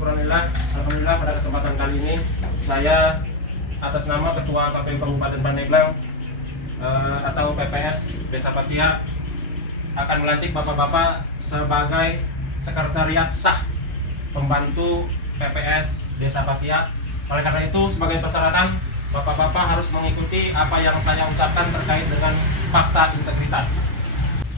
syukurillah. Alhamdulillah pada kesempatan kali ini saya atas nama Ketua KPU Kabupaten Pandeglang atau PPS Desa Patia akan melantik bapak-bapak sebagai sekretariat sah pembantu PPS Desa Patia. Oleh karena itu, sebagai persyaratan, bapak-bapak harus mengikuti apa yang saya ucapkan terkait dengan fakta integritas.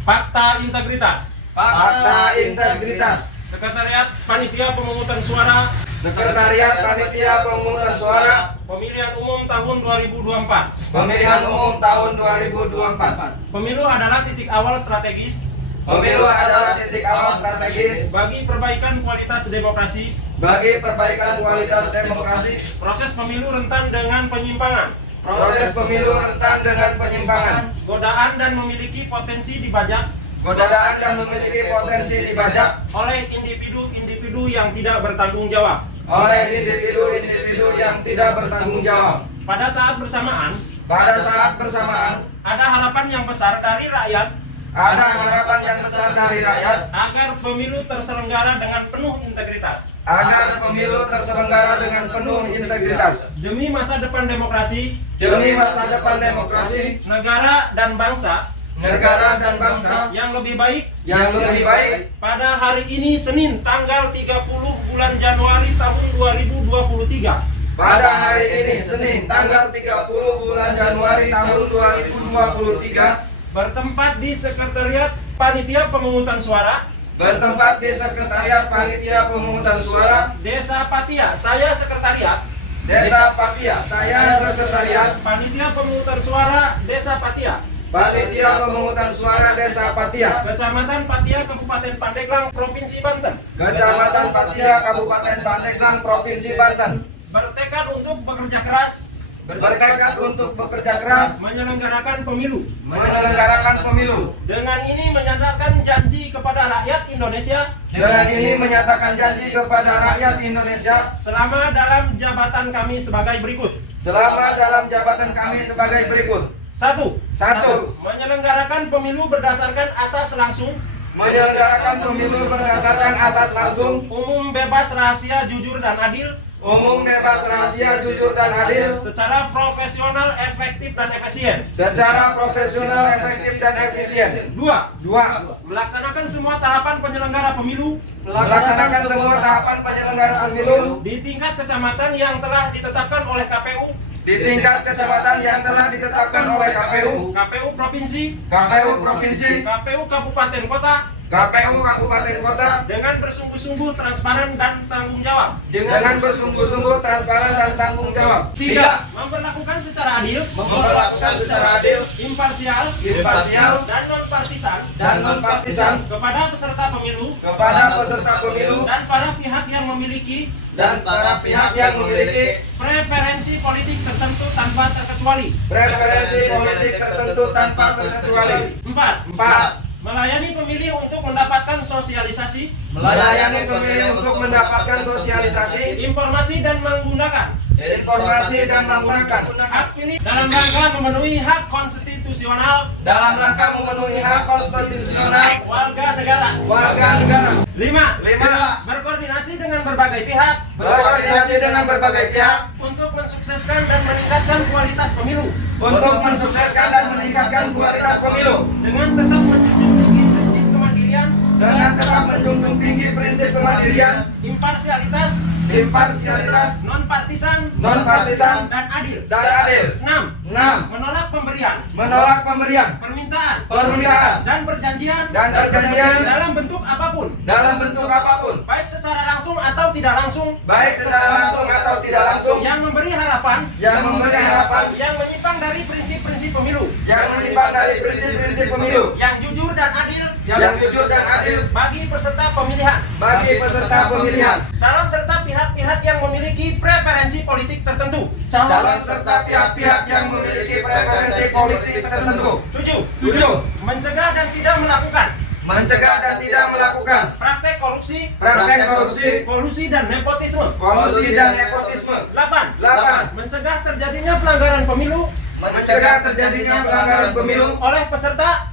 Fakta integritas. Fakta integritas. Sekretariat Panitia Pemungutan Suara. Sekretariat Panitia Pemungutan Suara. Pemilihan Umum tahun 2024. Pemilihan Umum tahun 2024. Pemilu adalah titik awal strategis. Pemilu adalah titik awal strategis Bagi perbaikan kualitas demokrasi. bagi perbaikan kualitas demokrasi. Proses pemilu rentan dengan penyimpangan, Proses pemilu rentan dengan penyimpangan, godaan dan memiliki potensi dibajak godaan dan memiliki potensi dibajak oleh individu-individu yang tidak bertanggung jawab. oleh individu-individu yang tidak bertanggung jawab. Pada saat bersamaan, Pada saat bersamaan, ada harapan yang besar dari rakyat ada harapan yang besar dari rakyat agar pemilu terselenggara dengan penuh integritas. agar pemilu terselenggara dengan penuh integritas Demi masa depan demokrasi, demi masa depan demokrasi, negara dan bangsa negara dan bangsa yang lebih baik. yang lebih baik. Pada hari ini Senin tanggal 30 bulan Januari tahun 2023, Pada hari ini Senin tanggal 30 bulan Januari tahun 2023, bertempat di Sekretariat Panitia Pemungutan Suara bertempat di Sekretariat Panitia Pemungutan Suara Desa Patia. Saya sekretariat Desa Patia. Saya sekretariat Panitia Pemungutan Suara Desa Patia, Panitia Pemungutan Suara Desa Patia, Kecamatan Patia, Kabupaten Pandeglang, Provinsi Banten, Kecamatan Patia, Kabupaten Pandeglang, Provinsi Banten, bertekad untuk bekerja keras bertekad untuk bekerja keras menyelenggarakan pemilu. menyelenggarakan pemilu. Dengan ini menyatakan janji kepada rakyat Indonesia Dengan ini menyatakan janji kepada rakyat Indonesia selama dalam jabatan kami sebagai berikut. selama dalam jabatan kami sebagai berikut. 1. Satu, Menyelenggarakan pemilu berdasarkan asas langsung, menyelenggarakan pemilu berdasarkan asas langsung, umum, bebas, rahasia, jujur, dan adil, umum, bebas, rahasia, jujur, dan adil, secara profesional, efektif, dan efisien. secara profesional, efektif, dan efisien. 2. Dua, Melaksanakan semua tahapan penyelenggara pemilu melaksanakan semua tahapan penyelenggara pemilu di tingkat kecamatan yang telah ditetapkan oleh KPU, di tingkat kecamatan yang telah ditetapkan oleh KPU, KPU Provinsi, KPU Provinsi, KPU Kabupaten Kota, KPU Kabupaten Kota, dengan bersungguh-sungguh, transparan, dan tanggung jawab. dengan bersungguh-sungguh, transparan, dan tanggung jawab. Tiga, Memperlakukan secara adil, memperlakukan secara adil, imparsial, imparsial, dan non-partisan dan non-partisan kepada peserta pemilu kepada peserta pemilu dan para pihak yang memiliki dan para pihak yang memiliki preferensi politik tertentu tanpa terkecuali. preferensi politik tertentu tanpa terkecuali. 4. Empat, Melayani pemilih untuk mendapatkan sosialisasi, melayani pemilih untuk mendapatkan sosialisasi, informasi, dan menggunakan informasi, dan menggunakan hak pilih dalam rangka memenuhi hak konstitusional dalam rangka memenuhi hak konstitusional warga negara. warga negara. 5. Lima, Berkoordinasi dengan berbagai pihak berkoordinasi dengan berbagai pihak untuk mensukseskan dan meningkatkan kualitas pemilu untuk mensukseskan dan meningkatkan kualitas pemilu dengan tetap menjunjung tinggi prinsip kemandirian, dengan tetap menjunjung tinggi prinsip kemandirian, imparsialitas, imparsialitas, non-partisan, non-partisan, dan adil. dan adil. 6. 6. Menolak pemberian, Menolak pemberian, permintaan, permintaan, dan perjanjian dan perjanjian dalam bentuk apapun, dalam bentuk apapun, baik secara langsung atau tidak langsung, baik secara langsung atau tidak langsung, yang memberi harapan, yang memberi harapan, yang menyimpang dari prinsip-prinsip pemilu, yang menyimpang dari prinsip-prinsip pemilu, yang jujur dan adil yang jujur dan adil bagi peserta pemilihan, bagi peserta pemilihan, calon serta pihak-pihak yang memiliki preferensi politik tertentu. calon serta pihak-pihak yang memiliki preferensi politik tertentu. 7. 7. Mencegah dan tidak melakukan Mencegah dan tidak melakukan praktek korupsi, praktek korupsi, kolusi, dan nepotisme. kolusi, dan nepotisme. 8. 8. Mencegah terjadinya pelanggaran pemilu Mencegah terjadinya pelanggaran pemilu oleh peserta,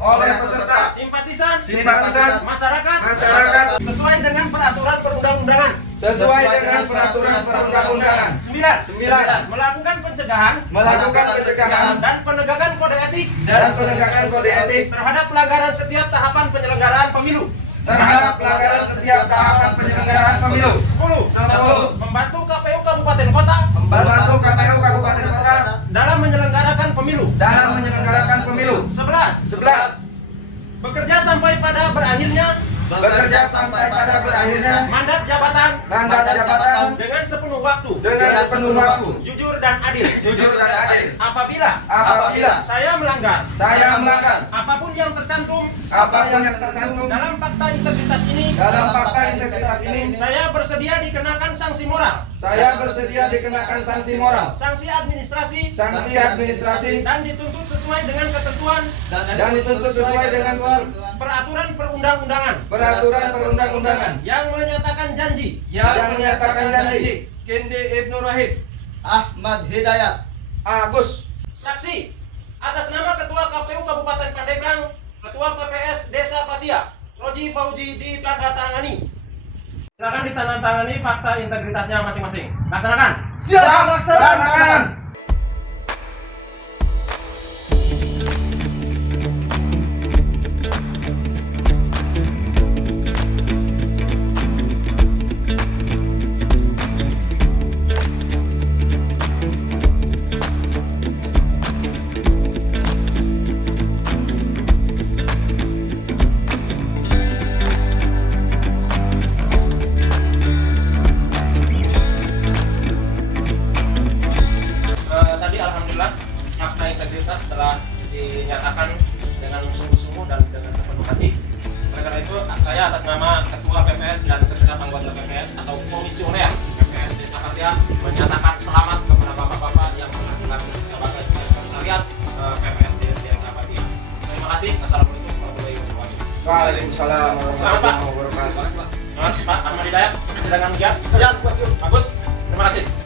simpatisan, simpatisan, masyarakat masyarakat sesuai dengan peraturan perundang-undangan. sesuai dengan peraturan perundang-undangan. 9. Melakukan pencegahan dan penegakan kode etik terhadap pelanggaran setiap tahapan penyelenggaraan pemilu. 10. Membantu KPU kabupaten kota dalam menyelenggarakan pemilu. 11. Bekerja sampai pada berakhirnya mandat jabatan dengan sepenuh waktu, jujur dan adil. Apabila saya melanggar apapun yang tercantum dalam fakta integritas ini, saya bersedia dikenakan sanksi moral, sanksi administrasi, dan dituntut sesuai dengan ketentuan peraturan perundang-undangan yang menyatakan janji Kendi Ibnu Rahib Ahmad Hidayat Agus. saksi atas nama Ketua KPU Kabupaten Pandeglang, Ketua PPS Desa Patia, Roji Fauji ditandatangani. Silakan ditandatangani fakta integritasnya masing-masing. Laksanakan. Siap, laksanakan. Tadi alhamdulillah fakta integritas telah dinyatakan dengan sungguh-sungguh dan dengan sepenuh hati. Oleh karena itu, saya atas nama Ketua PPS dan segenap anggota PPS atau komisioner PPS Desa Patia menyatakan selamat kepada bapak-bapak yang melakukan sebagai sekretariat PPS Desa Patia. Terima kasih. Assalamualaikum warahmatullahi wabarakatuh. Waalaikumsalam warahmatullahi wabarakatuh. Selamat Pak Ahmad Hidayat dengan giat. siap Bagus. Terima kasih.